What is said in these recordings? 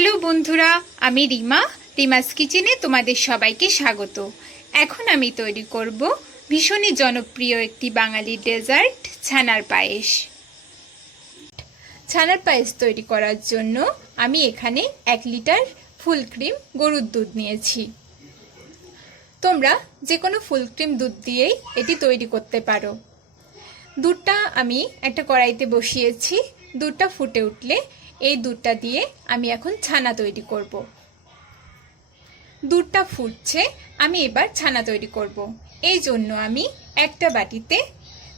Hello বন্ধুরা, আমি রিমা। রিমাস কিচেনে তোমাদের সবাইকে স্বাগত। এখন আমি তৈরি করব ভীষণই জনপ্রিয় একটি বাঙালি ডেজার্ট, ছানার পায়েস। ছানার পায়েস তৈরি করার জন্য আমি এখানে এক লিটার ফুল ক্রিম গরুর দুধ নিয়েছি। তোমরা যে কোনো ফুল ক্রিম দুধ দিয়েই এটি তৈরি করতে পারো। দুধটা আমি একটা কড়াইতে বসিয়েছি। দুধটা ফুটে উঠলে এই দুধটা দিয়ে আমি এখন ছানা তৈরি করব। দুধটা ফুটছে, আমি এবার ছানা তৈরি করব। এই জন্য আমি একটা বাটিতে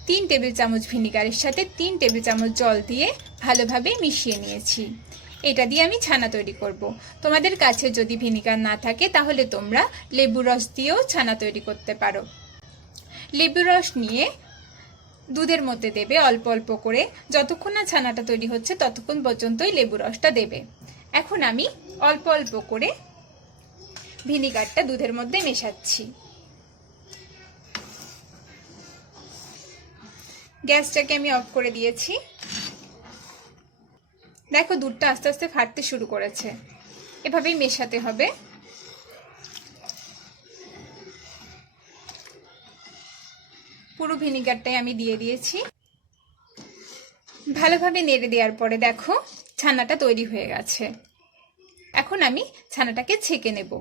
তিন টেবিল চামচ ভিনিগারের সাথে তিন টেবিল চামচ জল দিয়ে ভালোভাবে মিশিয়ে নিয়েছি। এটা দিয়ে আমি ছানা তৈরি করব। তোমাদের কাছে যদি ভিনিগার না থাকে, তাহলে তোমরা লেবু রস দিয়েও ছানা তৈরি করতে পারো। লেবু রস নিয়ে দুধের মধ্যে দেবে অল্প অল্প করে। যতক্ষণ না ছানাটা তৈরি হচ্ছে, ততক্ষণ পর্যন্তই লেবু রসটা দেবে। এখন আমি অল্প অল্প করে ভিনিগারটা দুধের মধ্যে মেশাচ্ছি। গ্যাসটাকে আমি অফ করে দিয়েছি। দেখো দুধটা আস্তে আস্তে ফাটতে শুরু করেছে। এভাবেই মেশাতে হবে। পুরো ভিনিগারটাই আমি দিয়ে দিয়েছি। ভালোভাবে নেড়ে দেওয়ার পরে দেখো, ছানাটা তৈরি হয়ে গেছে। এখন আমি ছানাটাকে ছেঁকে নেব।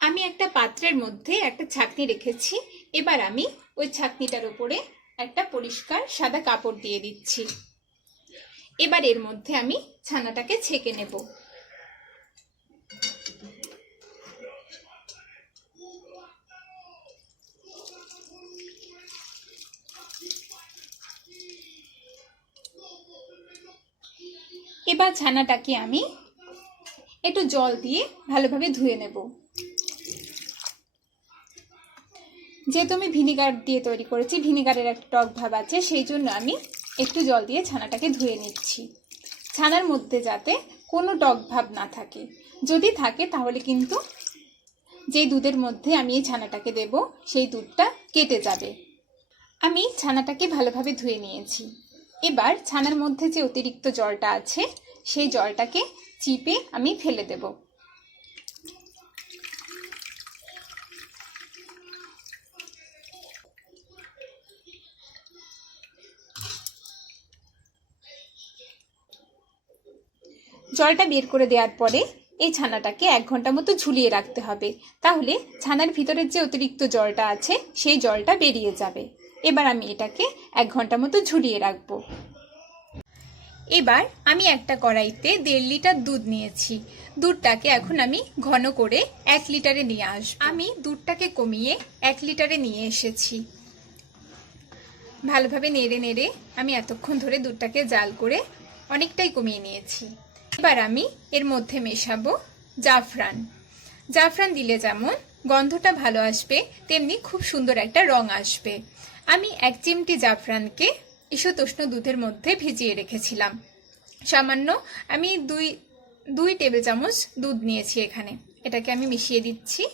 আমি একটা পাত্রের মধ্যে একটা ছাকনি রেখেছি। এবার আমি ওই ছাকনিটার উপরে একটা পরিষ্কার সাদা কাপড় দিয়ে দিচ্ছি। এবার এর মধ্যে আমি ছানাটাকে ছেঁকে নেব। এবার ছানাটাকে আমি একটু জল দিয়ে ভালোভাবে ধুয়ে নেব। যেহেতু আমি ভিনিগার দিয়ে তৈরি করেছি, ভিনিগারের একটা টক ভাব আছে, সেই জন্য আমি একটু জল দিয়ে ছানাটাকে ধুয়ে নিচ্ছি। ছানার মধ্যে যাতে কোনো টক ভাব না থাকে। যদি থাকে, তাহলে কিন্তু যেই দুধের মধ্যে আমি এই ছানাটাকে দেব, সেই দুধটা কেটে যাবে। আমি ছানাটাকে ভালোভাবে ধুয়ে নিয়েছি। এবার ছানার মধ্যে যে অতিরিক্ত জলটা আছে সেই জলটাকে চিপে আমি ফেলে দেব। জলটা বের করে দেওয়ার পরে এই ছানাটাকে এক ঘণ্টা মতো ঝুলিয়ে রাখতে হবে। তাহলে ছানার ভিতরের যে অতিরিক্ত জলটা আছে, সেই জলটা বেরিয়ে যাবে। এবার আমি এটাকে এক ঘণ্টা মতো ঝুলিয়ে রাখব। এবার আমি একটা কড়াইতে দেড় লিটার দুধ নিয়েছি। দুধটাকে এখন আমি ঘন করে এক লিটারে নিয়ে আস আমি দুধটাকে কমিয়ে এক লিটারে নিয়ে এসেছি। ভালোভাবে নেড়ে নেড়ে আমি এতক্ষণ ধরে দুধটাকে জাল করে অনেকটাই কমিয়ে নিয়েছি। এবার আমি এর মধ্যে মেশাবো জাফরান। জাফরান দিলে যেমন গন্ধটা ভালো আসবে, তেমনি খুব সুন্দর একটা রং আসবে। আমি এক চিমটি জাফরানকে ঈশতোষ্ণ দুধের মধ্যে ভিজিয়ে রেখেছিলাম। সামান্য আমি দুই দুই টেবিল চামচ দুধ নিয়েছি এখানে। এটাকে আমি মিশিয়ে দিচ্ছি।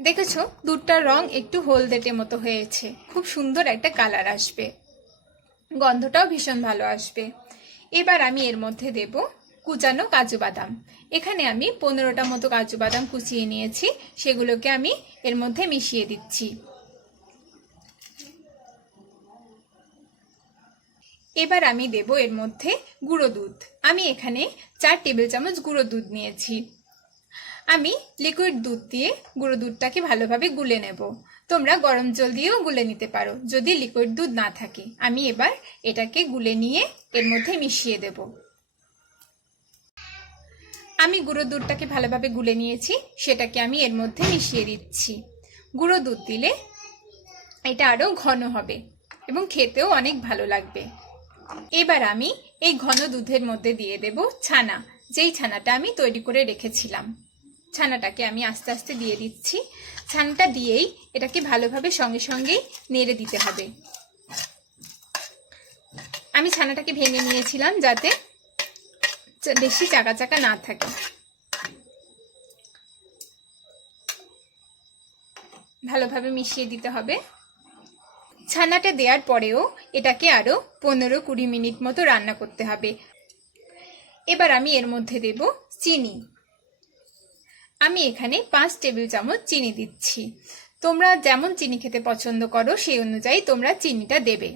দেখেছ? দুধটার রং একটু হলদেটে মতো হয়েছে। খুব সুন্দর একটা কালার আসবে। গন্ধটাও ভীষণ ভালো আসবে। এবার আমি এর মধ্যে দেব কুচানো কাজু বাদাম। এখানে আমি পনেরোটা মতো কাজু বাদাম কুচিয়ে নিয়েছি। সেগুলোকে আমি এর মধ্যে মিশিয়ে দিচ্ছি। এবার আমি দেব এর মধ্যে গুঁড়ো দুধ। আমি এখানে চার টেবিল চামচ গুঁড়ো দুধ নিয়েছি। আমি লিকুইড দুধ দিয়ে গুঁড়ো দুধটাকে ভালোভাবে গুলে নেব। তোমরা গরম জল দিয়েও গুলে নিতে পারো, যদি লিকুইড দুধ না থাকে। আমি এবার এটাকে গুলে নিয়ে এর মধ্যে মিশিয়ে দেব। আমি গুঁড়ো দুধটাকে ভালোভাবে গুলে নিয়েছি, সেটাকে আমি এর মধ্যে মিশিয়ে দিচ্ছি। গুঁড়ো দুধ দিলে এটা আরও ঘন হবে এবং খেতেও অনেক ভালো লাগবে। এবার আমি এই ঘন দুধের মধ্যে দিয়ে দেব ছানা। যেই ছানাটা আমি তৈরি করে রেখেছিলাম, ছানাটাকে আমি আস্তে আস্তে দিয়ে দিচ্ছি। ছানাটা দিয়েই এটাকে ভালোভাবে সঙ্গে সঙ্গেই নেড়ে দিতে হবে। আমি ছানাটাকে ভেঙে নিয়েছিলাম যাতে বেশি চাকা চাকা না থাকে। ভালোভাবে মিশিয়ে দিতে হবে। ছানাটা দেওয়ার পরেও এটাকে আরও পনেরো কুড়ি মিনিট মতো রান্না করতে হবে। এবার আমি এর মধ্যে দেব চিনি। আমি এখানে পাঁচ টেবিল চামচ চিনি দিচ্ছি। তোমরা যেমন চিনি খেতে পছন্দ করো, সেই অনুযায়ী তোমরা চিনিটা দেবে।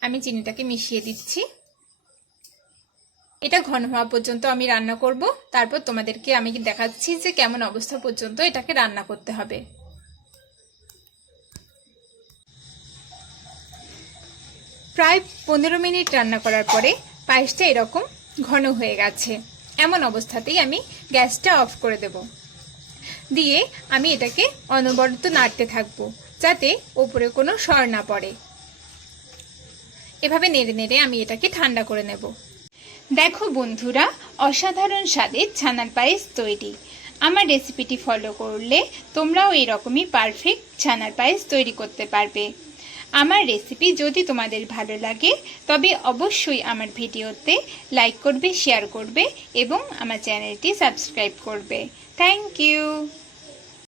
আমি চিনিটাকে মিশিয়ে দিচ্ছি। এটা ঘন হওয়া পর্যন্ত আমি রান্না করব। তারপর তোমাদেরকে আমি দেখাচ্ছি যে কেমন অবস্থা পর্যন্ত এটাকে রান্না করতে হবে। প্রায় পনেরো মিনিট রান্না করার পরে পায়েসটা এরকম ঘন হয়ে গেছে। এমন অবস্থাতেই আমি গ্যাসটা অফ করে দেব। দিয়ে আমি এটাকে অনবরত নাড়তে থাকব যাতে ওপরে কোনো সর না পড়ে। এভাবে নেড়ে নেড়ে আমি এটাকে ঠান্ডা করে নেব। দেখো বন্ধুরা, অসাধারণ স্বাদের ছানার পায়েস তৈরি। আমার রেসিপিটি ফলো করলে তোমরাও এরকমই পারফেক্ট ছানার পায়েস তৈরি করতে পারবে। আমার রেসিপি যদি তোমাদের ভালো লাগে, তবে অবশ্যই আমার ভিডিওতে লাইক করবে শেয়ার করবে এবং আমার চ্যানেলটি সাবস্ক্রাইব করবে। Thank you